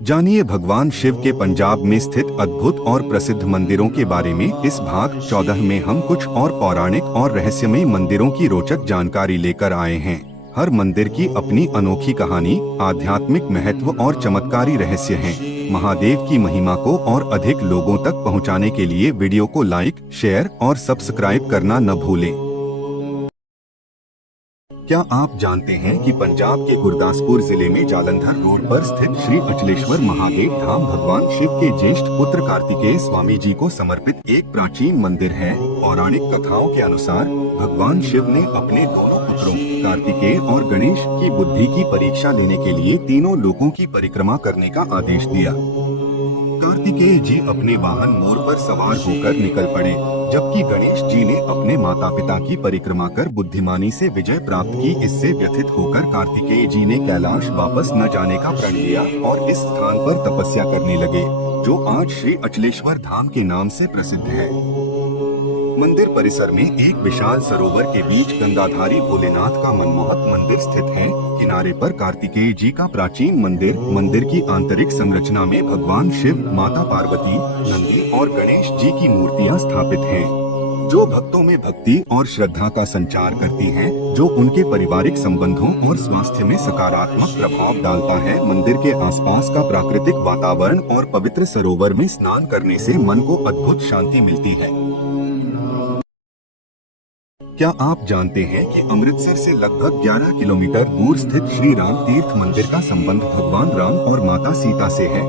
जानिए भगवान शिव के पंजाब में स्थित अद्भुत और प्रसिद्ध मंदिरों के बारे में। इस भाग 14 में हम कुछ और पौराणिक और रहस्यमयी मंदिरों की रोचक जानकारी लेकर आए हैं। हर मंदिर की अपनी अनोखी कहानी, आध्यात्मिक महत्व और चमत्कारी रहस्य हैं। महादेव की महिमा को और अधिक लोगों तक पहुंचाने के लिए वीडियो को लाइक, शेयर और सब्सक्राइब करना न भूलें। क्या आप जानते हैं कि पंजाब के गुरदासपुर जिले में जालंधर रोड पर स्थित श्री अचलेश्वर महादेव धाम भगवान शिव के ज्येष्ठ पुत्र कार्तिकेय स्वामी जी को समर्पित एक प्राचीन मंदिर है। पौराणिक कथाओं के अनुसार भगवान शिव ने अपने दोनों पुत्रों कार्तिकेय और गणेश की बुद्धि की परीक्षा लेने के लिए तीनों लोकों की परिक्रमा करने का आदेश दिया। कार्तिकेय जी अपने वाहन मोर पर सवार होकर निकल पड़े, जबकि गणेश जी ने अपने माता पिता की परिक्रमा कर बुद्धिमानी से विजय प्राप्त की। इससे व्यथित होकर कार्तिकेय जी ने कैलाश वापस न जाने का प्रण लिया और इस स्थान पर तपस्या करने लगे, जो आज श्री अचलेश्वर धाम के नाम से प्रसिद्ध है। मंदिर परिसर में एक विशाल सरोवर के बीच गंगाधारी भोलेनाथ का मनमोहक मंदिर स्थित है। किनारे पर कार्तिकेय जी का प्राचीन मंदिर। मंदिर की आंतरिक संरचना में भगवान शिव, माता पार्वती, नंदी और गणेश जी की मूर्तियां स्थापित हैं, जो भक्तों में भक्ति और श्रद्धा का संचार करती हैं, जो उनके पारिवारिक संबंधों और स्वास्थ्य में सकारात्मक प्रभाव डालता है। मंदिर के आसपास का प्राकृतिक वातावरण और पवित्र सरोवर में स्नान करने से मन को अद्भुत शांति मिलती है। क्या आप जानते हैं कि अमृतसर से लगभग 11 किलोमीटर दूर स्थित श्री राम तीर्थ मंदिर का संबंध भगवान राम और माता सीता से है।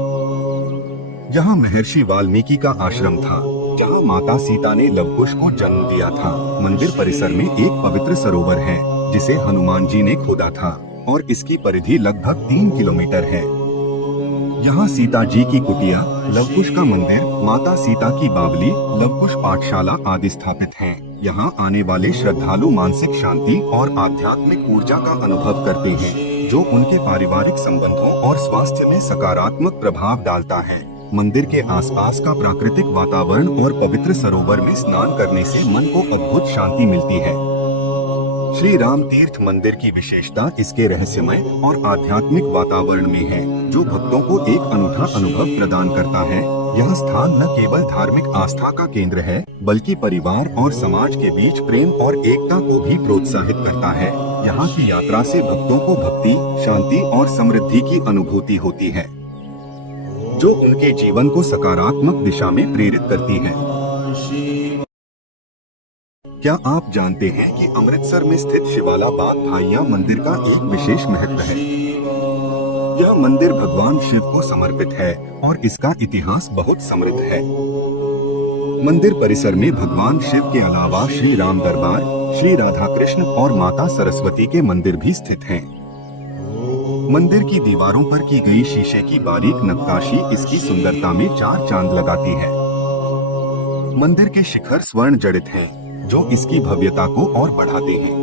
यहाँ महर्षि वाल्मीकि का आश्रम था, जहाँ माता सीता ने लवकुश को जन्म दिया था। मंदिर परिसर में एक पवित्र सरोवर है, जिसे हनुमान जी ने खोदा था और इसकी परिधि लगभग 3 किलोमीटर है। यहाँ सीता जी की कुटिया, लवकुश का मंदिर, माता सीता की बावली, लवकुश पाठशाला आदि स्थापित हैं। यहाँ आने वाले श्रद्धालु मानसिक शांति और आध्यात्मिक ऊर्जा का अनुभव करते हैं, जो उनके पारिवारिक संबंधों और स्वास्थ्य में सकारात्मक प्रभाव डालता है। मंदिर के आसपास का प्राकृतिक वातावरण और पवित्र सरोवर में स्नान करने से मन को अद्भुत शांति मिलती है। श्री राम तीर्थ मंदिर की विशेषता इसके रहस्यमय और आध्यात्मिक वातावरण में है, जो भक्तों को एक अनूठा अनुभव प्रदान करता है। यह स्थान न केवल धार्मिक आस्था का केंद्र है, बल्कि परिवार और समाज के बीच प्रेम और एकता को भी प्रोत्साहित करता है। यहाँ की यात्रा से भक्तों को भक्ति, शांति और समृद्धि की अनुभूति होती है, जो उनके जीवन को सकारात्मक दिशा में प्रेरित करती है। क्या आप जानते हैं कि अमृतसर में स्थित शिवाला बाग भाइया मंदिर का एक विशेष महत्व है? यह मंदिर भगवान शिव को समर्पित है और इसका इतिहास बहुत समृद्ध है। मंदिर परिसर में भगवान शिव के अलावा श्री राम दरबार, श्री राधा कृष्ण और माता सरस्वती के मंदिर भी स्थित हैं। मंदिर की दीवारों पर की गई शीशे की बारीक नक्काशी इसकी सुंदरता में 4 चांद लगाती है। मंदिर के शिखर स्वर्ण जड़ित हैं, जो इसकी भव्यता को और बढ़ाते हैं।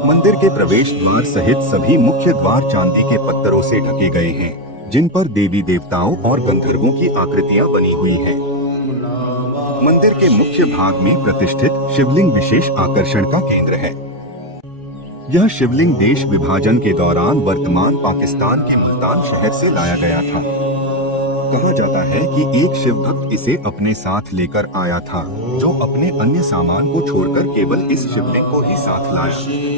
मंदिर के प्रवेश द्वार सहित सभी मुख्य द्वार चांदी के पत्थरों से ढके गए हैं, जिन पर देवी देवताओं और गंधर्वों की आकृतियां बनी हुई हैं। मंदिर के मुख्य भाग में प्रतिष्ठित शिवलिंग विशेष आकर्षण का केंद्र है। यह शिवलिंग देश विभाजन के दौरान वर्तमान पाकिस्तान के मुल्तान शहर से लाया गया था। कहा जाता है कि एक शिव भक्त इसे अपने साथ लेकर आया था, जो अपने अन्य सामान को छोड़कर केवल इस शिवलिंग को ही साथ लाया।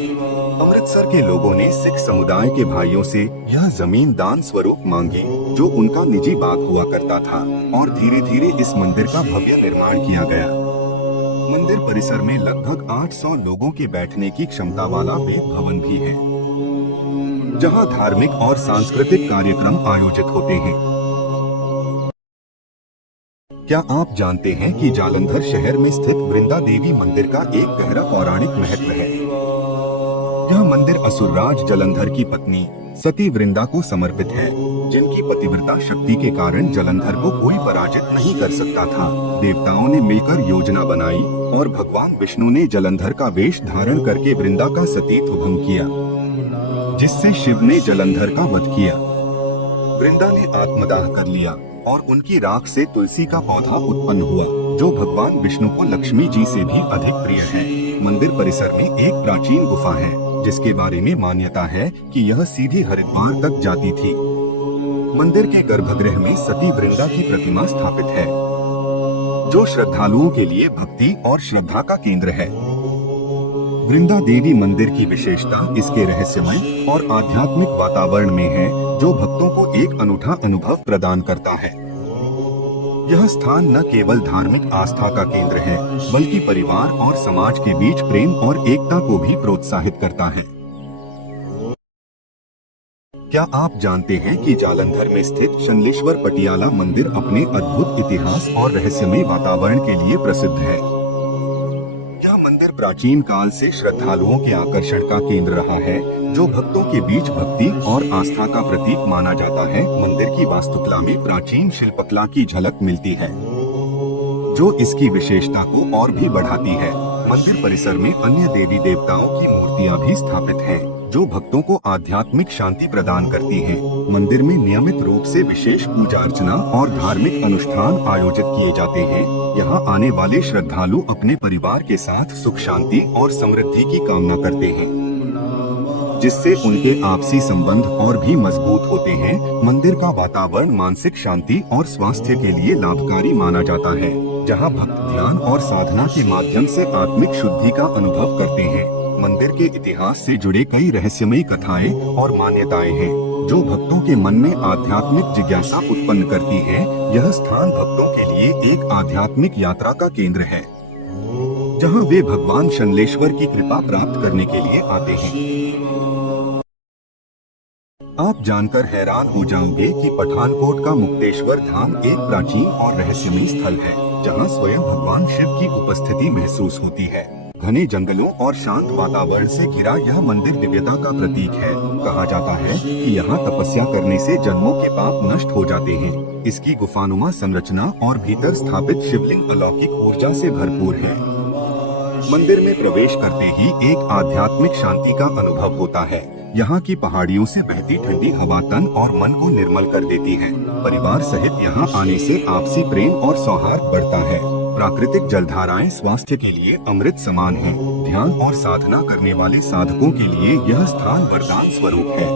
अमृतसर के लोगों ने सिख समुदाय के भाइयों से यह जमीन दान स्वरूप मांगी, जो उनका निजी बाग हुआ करता था, और धीरे धीरे इस मंदिर का भव्य निर्माण किया गया। मंदिर परिसर में लगभग 800 लोगों के बैठने की क्षमता वाला वेद भवन भी है, जहां धार्मिक और सांस्कृतिक कार्यक्रम आयोजित होते हैं। क्या आप जानते हैं कि जालंधर शहर में स्थित वृंदा देवी मंदिर का एक गहरा पौराणिक महत्व है? यह मंदिर असुरराज जालंधर की पत्नी सती वृंदा को समर्पित है, जिनकी पतिव्रता शक्ति के कारण जालंधर को कोई पराजित नहीं कर सकता था। देवताओं ने मिलकर योजना बनाई और भगवान विष्णु ने जालंधर का वेश धारण करके वृंदा का सतीत्व भंग किया, जिससे शिव ने जालंधर का वध किया। वृंदा ने आत्मदाह कर लिया और उनकी राख से तुलसी का पौधा उत्पन्न हुआ, जो भगवान विष्णु को लक्ष्मी जी से भी अधिक प्रिय है। मंदिर परिसर में एक प्राचीन गुफा है, जिसके बारे में मान्यता है कि यह सीधी हरिद्वार तक जाती थी। मंदिर के गर्भगृह में सती वृंदा की प्रतिमा स्थापित है, जो श्रद्धालुओं के लिए भक्ति और श्रद्धा का केंद्र है। वृंदा देवी मंदिर की विशेषता इसके रहस्यमय और आध्यात्मिक वातावरण में है, जो भक्तों को एक अनूठा अनुभव प्रदान करता है। यह स्थान न केवल धार्मिक आस्था का केंद्र है, बल्कि परिवार और समाज के बीच प्रेम और एकता को भी प्रोत्साहित करता है। क्या आप जानते हैं कि जालंधर में स्थित शनलेश्वर पटियाला मंदिर अपने अद्भुत इतिहास और रहस्यमय वातावरण के लिए प्रसिद्ध है? यह मंदिर प्राचीन काल से श्रद्धालुओं के आकर्षण का केंद्र रहा है, जो भक्तों के बीच भक्ति और आस्था का प्रतीक माना जाता है। मंदिर की वास्तुकला में प्राचीन शिल्पकला की झलक मिलती है, जो इसकी विशेषता को और भी बढ़ाती है। मंदिर परिसर में अन्य देवी देवताओं की मूर्तियां भी स्थापित हैं, जो भक्तों को आध्यात्मिक शांति प्रदान करती हैं। मंदिर में नियमित रूप से विशेष पूजा अर्चना और धार्मिक अनुष्ठान आयोजित किए जाते हैं। यहाँ आने वाले श्रद्धालु अपने परिवार के साथ सुख शांति और समृद्धि की कामना करते हैं, जिससे उनके आपसी संबंध और भी मजबूत होते हैं। मंदिर का वातावरण मानसिक शांति और स्वास्थ्य के लिए लाभकारी माना जाता है, जहाँ भक्त ध्यान और साधना के माध्यम से आत्मिक शुद्धि का अनुभव करते हैं। मंदिर के इतिहास से जुड़े कई रहस्यमयी कथाएं और मान्यताएं हैं, जो भक्तों के मन में आध्यात्मिक जिज्ञासा उत्पन्न करती हैं। यह स्थान भक्तों के लिए एक आध्यात्मिक यात्रा का केंद्र है, जहां वे भगवान शनलेश्वर की कृपा प्राप्त करने के लिए आते हैं। आप जानकर हैरान हो जाओगे कि पठानकोट का मुक्तेश्वर धाम एक प्राचीन और रहस्यमयी स्थल है, जहां स्वयं भगवान शिव की उपस्थिति महसूस होती है। घने जंगलों और शांत वातावरण से घिरा यह मंदिर दिव्यता का प्रतीक है। कहा जाता है कि यहाँ तपस्या करने से जन्मों के पाप नष्ट हो जाते हैं। इसकी गुफानुमा संरचना और भीतर स्थापित शिवलिंग अलौकिक ऊर्जा से भरपूर है। मंदिर में प्रवेश करते ही एक आध्यात्मिक शांति का अनुभव होता है। यहाँ की पहाड़ियों से बहती ठंडी हवा तन और मन को निर्मल कर देती है। परिवार सहित यहाँ आने से आपसी प्रेम और सौहार्द बढ़ता है। प्राकृतिक जलधाराएं स्वास्थ्य के लिए अमृत समान हैं। ध्यान और साधना करने वाले साधकों के लिए यह स्थान वरदान स्वरूप है।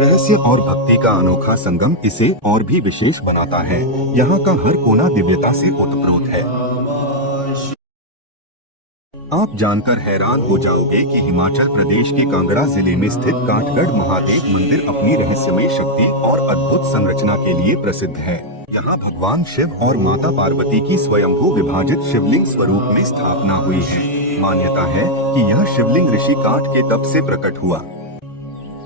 रहस्य और भक्ति का अनोखा संगम इसे और भी विशेष बनाता है। यहाँ का हर कोना दिव्यता से ओतप्रोत है। आप जानकर हैरान हो जाओगे कि हिमाचल प्रदेश के कांगड़ा जिले में स्थित काठगढ़ महादेव मंदिर अपनी रहस्यमय शक्ति और अद्भुत संरचना के लिए प्रसिद्ध है। यहाँ भगवान शिव और माता पार्वती की स्वयंभू विभाजित शिवलिंग स्वरूप में स्थापना हुई है। मान्यता है कि यह शिवलिंग ऋषि काठ के तप से प्रकट हुआ।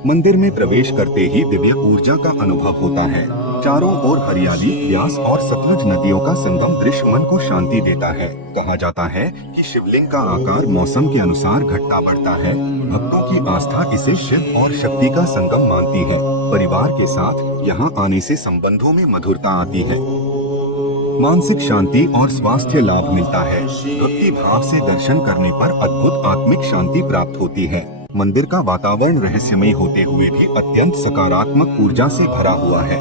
मंदिर में प्रवेश करते ही दिव्य ऊर्जा का अनुभव होता है। चारों ओर हरियाली, व्यास और सतलुज नदियों का संगम दृश्य मन को शांति देता है। कहा जाता है कि शिवलिंग का आकार मौसम के अनुसार घटता बढ़ता है। भक्तों की आस्था इसे शिव और शक्ति का संगम मानती है। परिवार के साथ यहाँ आने से संबंधों में मधुरता आती है, मानसिक शांति और स्वास्थ्य लाभ मिलता है। भक्ति भाव से दर्शन करने पर अद्भुत आत्मिक शांति प्राप्त होती है। मंदिर का वातावरण रहस्यमय होते हुए भी अत्यंत सकारात्मक ऊर्जा से भरा हुआ है।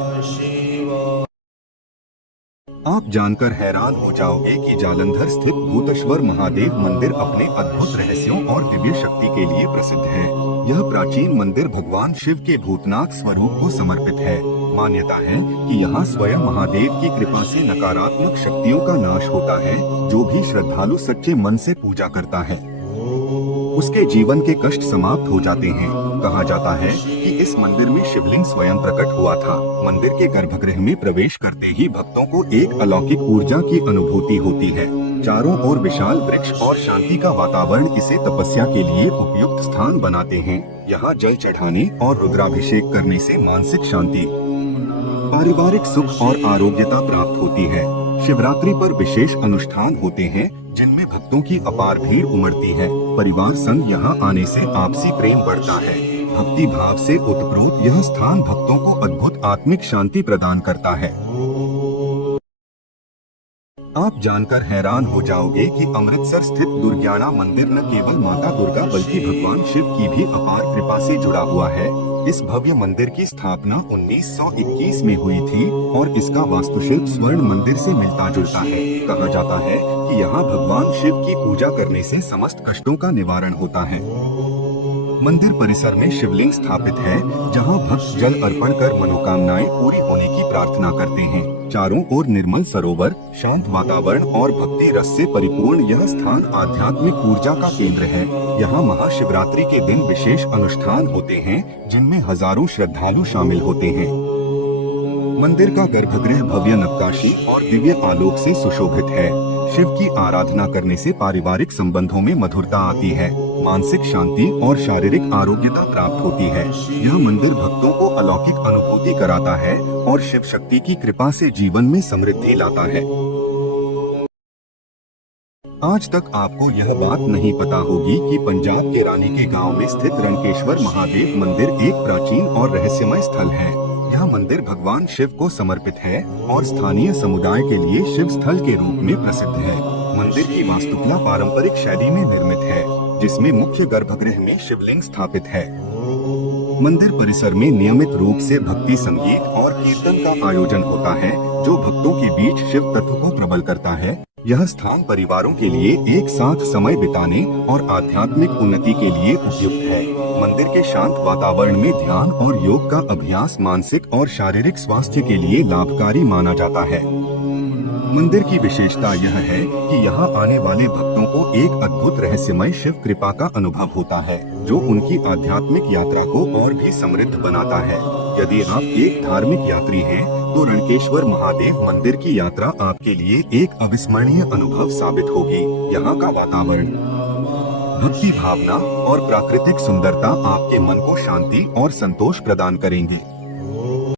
आप जानकर हैरान हो जाओगे कि जालंधर स्थित भूतेश्वर महादेव मंदिर अपने अद्भुत रहस्यों और दिव्य शक्ति के लिए प्रसिद्ध है। यह प्राचीन मंदिर भगवान शिव के भूतनाथ स्वरूप को समर्पित है। मान्यता है कि यहाँ स्वयं महादेव की कृपा से नकारात्मक शक्तियों का नाश होता है। जो भी श्रद्धालु सच्चे मन से पूजा करता है, उसके जीवन के कष्ट समाप्त हो जाते हैं। कहा जाता है कि इस मंदिर में शिवलिंग स्वयं प्रकट हुआ था। मंदिर के गर्भगृह में प्रवेश करते ही भक्तों को एक अलौकिक ऊर्जा की अनुभूति होती है। चारों ओर विशाल वृक्ष और शांति का वातावरण इसे तपस्या के लिए उपयुक्त स्थान बनाते हैं। यहाँ जल चढ़ाने और रुद्राभिषेक करने से मानसिक शांति, पारिवारिक सुख और आरोग्यता प्राप्त होती है। शिवरात्रि पर विशेष अनुष्ठान होते हैं, जिनमें भक्तों की अपार भीड़ उमड़ती है। परिवार संग यहाँ आने से आपसी प्रेम बढ़ता है। भक्ति भाव से ओतप्रोत यह स्थान भक्तों को अद्भुत आत्मिक शांति प्रदान करता है। आप जानकर हैरान हो जाओगे कि अमृतसर स्थित दुर्गियाना मंदिर न केवल माता दुर्गा बल्कि भगवान शिव की भी अपार कृपा से जुड़ा हुआ है। इस भव्य मंदिर की स्थापना 1921 में हुई थी और इसका वास्तुशिल्प स्वर्ण मंदिर से मिलता जुलता है। कहा जाता है कि यहाँ भगवान शिव की पूजा करने से समस्त कष्टों का निवारण होता है। मंदिर परिसर में शिवलिंग स्थापित है, जहां भक्त जल अर्पण कर मनोकामनाएं पूरी होने की प्रार्थना करते हैं। चारों ओर निर्मल सरोवर, शांत वातावरण और भक्ति रस से परिपूर्ण यह स्थान आध्यात्मिक ऊर्जा का केंद्र है। यहाँ महाशिवरात्रि के दिन विशेष अनुष्ठान होते हैं, जिनमें हजारों श्रद्धालु शामिल होते हैं। मंदिर का गर्भगृह भव्य नक्काशी और दिव्य आलोक से सुशोभित है। शिव की आराधना करने से पारिवारिक संबंधों में मधुरता आती है, मानसिक शांति और शारीरिक आरोग्यता प्राप्त होती है। यह मंदिर भक्तों को अलौकिक अनुभूति कराता है और शिव शक्ति की कृपा से जीवन में समृद्धि लाता है। आज तक आपको यह बात नहीं पता होगी कि पंजाब के रानी के गांव में स्थित रणकेश्वर महादेव मंदिर एक प्राचीन और रहस्यमय स्थल है। यह मंदिर भगवान शिव को समर्पित है और स्थानीय समुदाय के लिए शिव स्थल के रूप में प्रसिद्ध है। मंदिर की वास्तुकला पारंपरिक शैली में निर्मित है, जिसमें मुख्य गर्भगृह में शिवलिंग स्थापित है। मंदिर परिसर में नियमित रूप से भक्ति संगीत और कीर्तन का आयोजन होता है, जो भक्तों के बीच शिव तत्व को प्रबल करता है। यह स्थान परिवारों के लिए एक साथ समय बिताने और आध्यात्मिक उन्नति के लिए उपयुक्त है। मंदिर के शांत वातावरण में ध्यान और योग का अभ्यास मानसिक और शारीरिक स्वास्थ्य के लिए लाभकारी माना जाता है। मंदिर की विशेषता यह है कि यहाँ आने वाले भक्तों को एक अद्भुत रहस्यमय शिव कृपा का अनुभव होता है, जो उनकी आध्यात्मिक यात्रा को और भी समृद्ध बनाता है। यदि आप एक धार्मिक यात्री हैं, तो रणकेश्वर महादेव मंदिर की यात्रा आपके लिए एक अविस्मरणीय अनुभव साबित होगी। यहाँ का वातावरण, भक्ति भावना और प्राकृतिक सुंदरता आपके मन को शांति और संतोष प्रदान करेंगे।